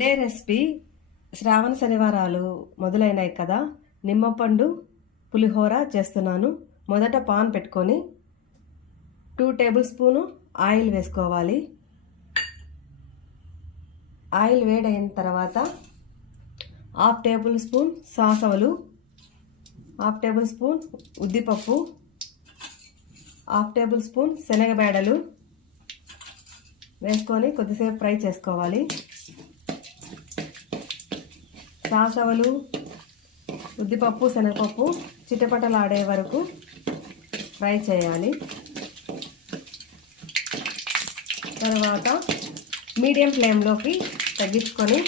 Today recipe శ్రావణ శనివారాలు మొదలైనాయి కదా. నిమ్మపండు పులిహోర చేస్తున్నాను. మొదట పాన్ పెట్టుకొని టూ టేబుల్ స్పూను ఆయిల్ వేసుకోవాలి. ఆయిల్ వేడైన తర్వాత హాఫ్ టేబుల్ స్పూన్ సాసవలు హాఫ్ టేబుల్ స్పూన్ ఉద్దిపప్పు హాఫ్ టేబుల్ స్పూన్ శనగబేడలు వేసుకొని కొద్దిసేపు ఫ్రై చేసుకోవాలి. సాసవలు ఉద్దిపప్పు శనగపప్పు చిటపటలాడే వరకు ఫ్రై చేయాలి. తర్వాత మీడియం ఫ్లేమ్లోకి తగ్గించుకొని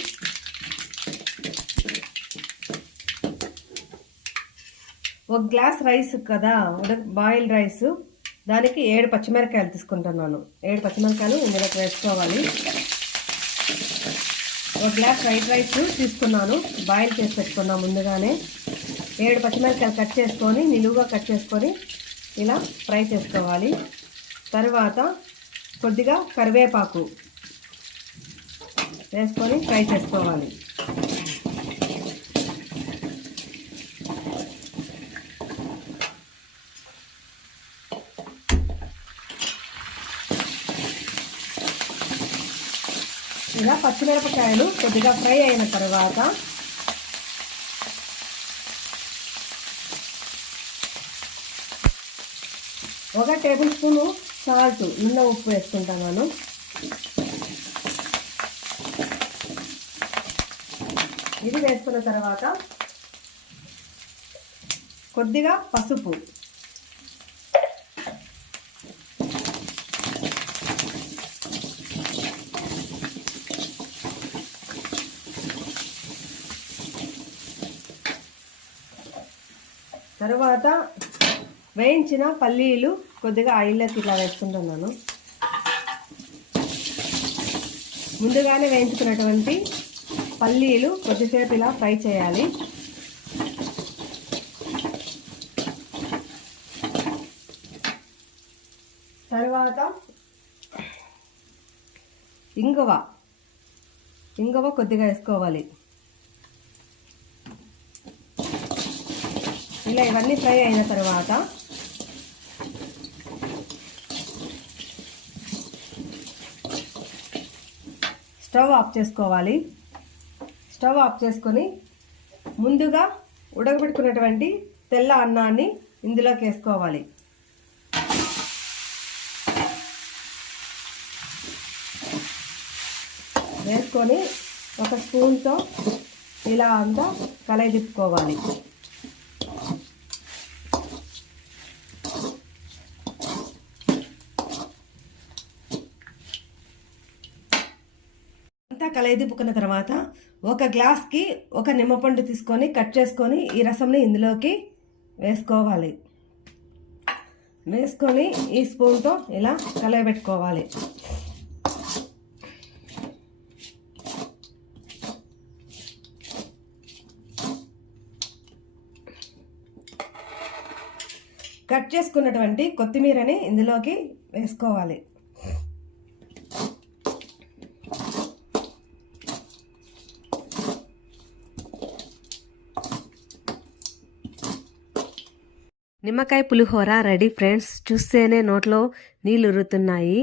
ఒక గ్లాస్ రైస్ కదా ఉడక బాయిల్డ్ రైస్ దానికి ఏడు పచ్చిమిరకాయలు తీసుకుంటున్నాను. ఏడు పచ్చిమిరకాయలు ఇందులోకి వేసుకోవాలి. ఒక గ్లాస్ ఫ్రైడ్ రైస్ తీసుకున్నాను. బాయిల్ చేసి పెట్టుకున్నాను ముందుగానే. ఏడు పచ్చిమిరపకాయలు కట్ చేసుకొని నిలువుగా కట్ చేసుకొని ఇలా ఫ్రై చేసుకోవాలి. తర్వాత కొద్దిగా కరివేపాకు వేసుకొని ఫ్రై చేసుకోవాలి. ఇలా పచ్చిమిరపకాయలు కొద్దిగా ఫ్రై అయిన తర్వాత ఒక టేబుల్ స్పూను సాల్ట్ నిన్న ఉప్పు వేసుకుంటాను ఇది వేసుకున్న తర్వాత కొద్దిగా పసుపు. తర్వాత వేయించిన పల్లీలు కొద్దిగా ఆయిల్లోకి ఇట్లా వేసుకుంటున్నాను. ముందుగానే వేయించుకున్నటువంటి పల్లీలు కొద్దిసేపు ఇలా ఫ్రై చేయాలి. తర్వాత ఇంగువ. ఇంగువ కొద్దిగా వేసుకోవాలి. ఇలా ఇవన్నీ ఫ్రై అయిన తర్వాత స్టవ్ ఆఫ్ చేసుకోవాలి. స్టవ్ ఆఫ్ చేసుకొని ముందుగా ఉడకబెట్టుకున్నటువంటి తెల్ల అన్నాన్ని ఇందులోకి వేసుకోవాలి. వేసుకొని ఒక స్పూన్తో ఇలా అంతా కలయి తిప్పుకోవాలి అంతా కలయిదిపుకున్న తర్వాత ఒక గ్లాస్కి ఒక నిమ్మపండు తీసుకొని కట్ చేసుకొని ఈ రసంని ఇందులోకి వేసుకోవాలి. వేసుకొని ఈ స్పూన్తో ఇలా కలయబెట్టుకోవాలి. కట్ చేసుకున్నటువంటి కొత్తిమీరని ఇందులోకి వేసుకోవాలి. నిమ్మకాయ పులిహోర రెడీ ఫ్రెండ్స్. చూస్తేనే నోట్లో నీళ్ళు ఉరుతున్నాయి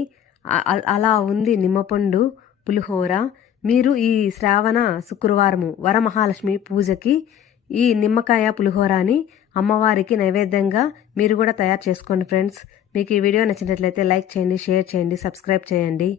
అలా ఉంది నిమ్మపండు పులిహోర. మీరు ఈ శ్రావణ శుక్రవారము వరమహాలక్ష్మి పూజకి ఈ నిమ్మకాయ పులిహోరాని అమ్మవారికి నైవేద్యంగా మీరు కూడా తయారు చేసుకోండి ఫ్రెండ్స్. మీకు ఈ వీడియో నచ్చినట్లయితే లైక్ చేయండి షేర్ చేయండి సబ్స్క్రైబ్ చేయండి.